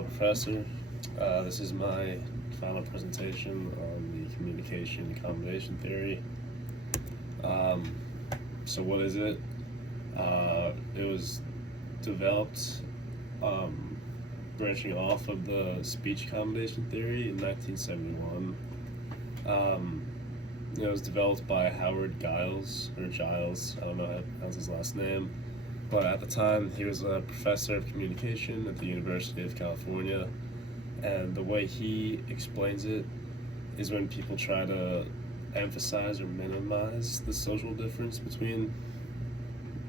fellow professor. This is my final presentation on the communication accommodation theory. So what is it? It was developed branching off of the speech accommodation theory in 1971. It was developed by Howard Giles, or Giles, I don't know how to pronounce his last name. But at the time, he was a professor of communication at the University of California, and the way he explains it is when people try to emphasize or minimize the social difference between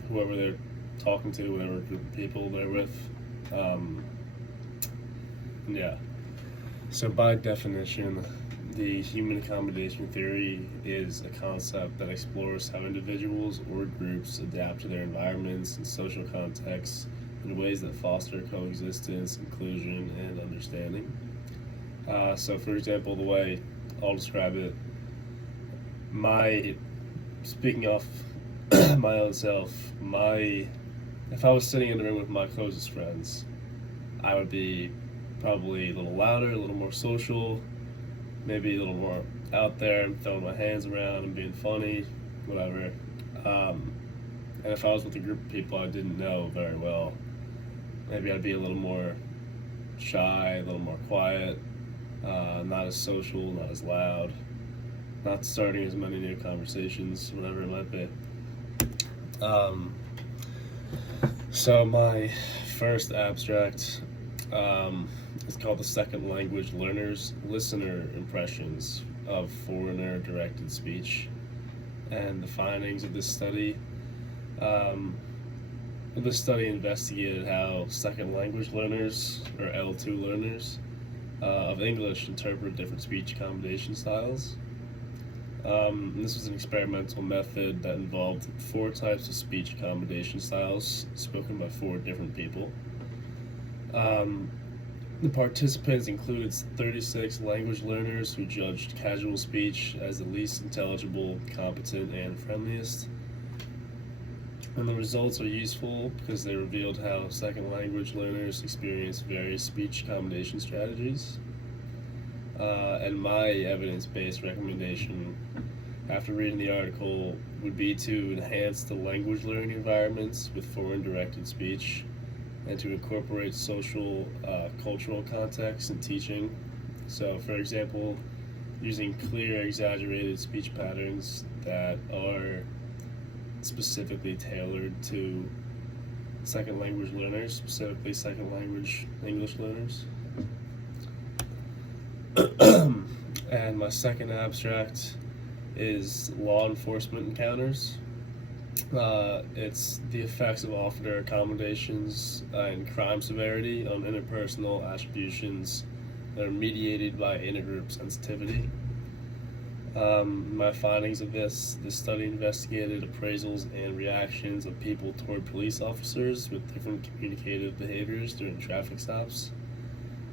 whoever they're talking to, whatever group of people they're with. So by definition, the human accommodation theory is a concept that explores how individuals or groups adapt to their environments and social contexts in ways that foster coexistence, inclusion, and understanding. So for example, the way I'll describe it, speaking off my own self, if I was sitting in the room with my closest friends, I would be probably a little louder, a little more social, maybe a little more out there and throwing my hands around and being funny, whatever. And if I was with a group of people I didn't know very well, maybe I'd be a little more shy, a little more quiet, not as social, not as loud, not starting as many new conversations, whatever it might be. So my first abstract is called The Second Language Learners' Listener Impressions of Foreigner-Directed Speech. And the findings of this study, investigated how second language learners, or L2 learners, of English interpret different speech accommodation styles. This was an experimental method that involved 4 types of speech accommodation styles spoken by 4 different people. The participants included 36 language learners who judged casual speech as the least intelligible, competent, and friendliest. And the results are useful because they revealed how second language learners experience various speech accommodation strategies. And my evidence-based recommendation after reading the article would be to enhance the language learning environments with foreign-directed speech and to incorporate social, cultural context in teaching. So, for example, using clear, exaggerated speech patterns that are specifically tailored to second language learners, specifically second language English learners. And my second abstract is law enforcement encounters. It's the effects of officer accommodations and crime severity on interpersonal attributions that are mediated by intergroup sensitivity. My findings of this study investigated appraisals and reactions of people toward police officers with different communicative behaviors during traffic stops.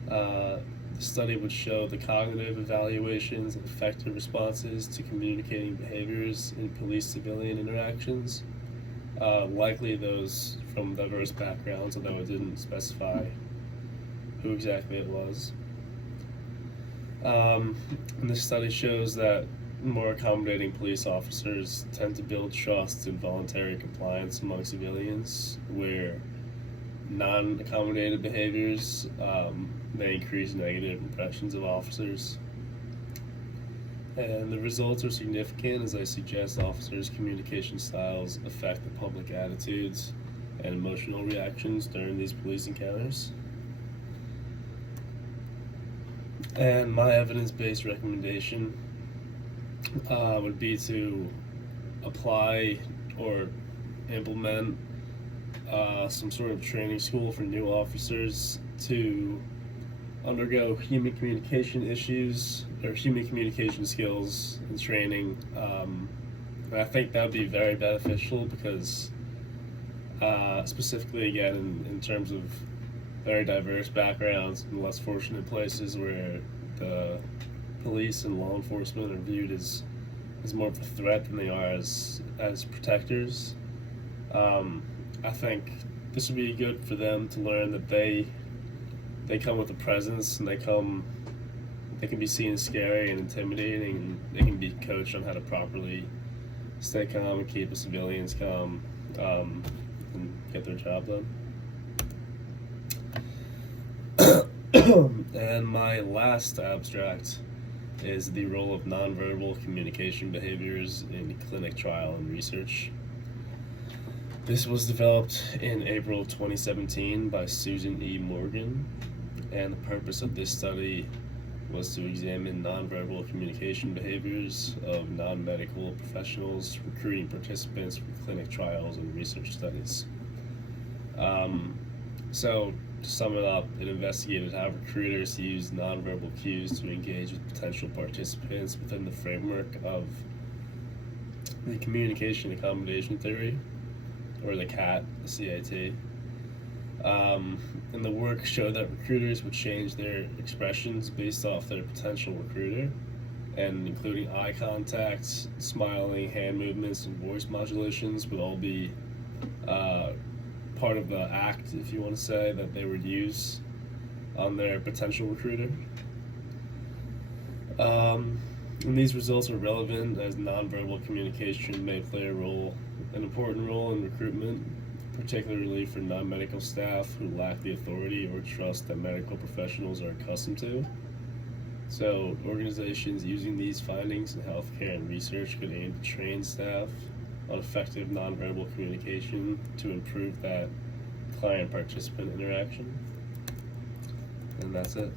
The study would show the cognitive evaluations and effective responses to communicating behaviors in police-civilian interactions, likely those from diverse backgrounds, although it didn't specify who exactly it was. And this study shows that more accommodating police officers tend to build trust and voluntary compliance among civilians, where non-accommodated behaviors may increase negative impressions of officers. And the results are significant as they suggest officers' communication styles affect the public attitudes and emotional reactions during these police encounters. And my evidence-based recommendation would be to apply or implement some sort of training school for new officers to undergo human communication issues or human communication skills and training. And I think that would be very beneficial because specifically again in terms of very diverse backgrounds and less fortunate places where the police and law enforcement are viewed as more of a threat than they are as protectors. I think this would be good for them to learn that they they come with a presence, and they can be seen as scary and intimidating, and they can be coached on how to properly stay calm and keep the civilians calm, and get their job done. And my last abstract is the role of nonverbal communication behaviors in clinic trial and research. This was developed in April 2017 by Susan E. Morgan, and the purpose of this study was to examine nonverbal communication behaviors of non-medical professionals recruiting participants for clinic trials and research studies. So, to sum it up, it investigated how recruiters use nonverbal cues to engage with potential participants within the framework of the communication accommodation theory, or the CAT, the CAT. And the work showed that recruiters would change their expressions based off their potential recruiter, and including eye contact, smiling, hand movements, and voice modulations would all be part of the act, if you want to say, that they would use on their potential recruiter. And these results are relevant as nonverbal communication may play an important role in recruitment, particularly for non-medical staff who lack the authority or trust that medical professionals are accustomed to. So organizations using these findings in healthcare and research could aim to train staff on effective nonverbal communication to improve that client-participant interaction. And that's it.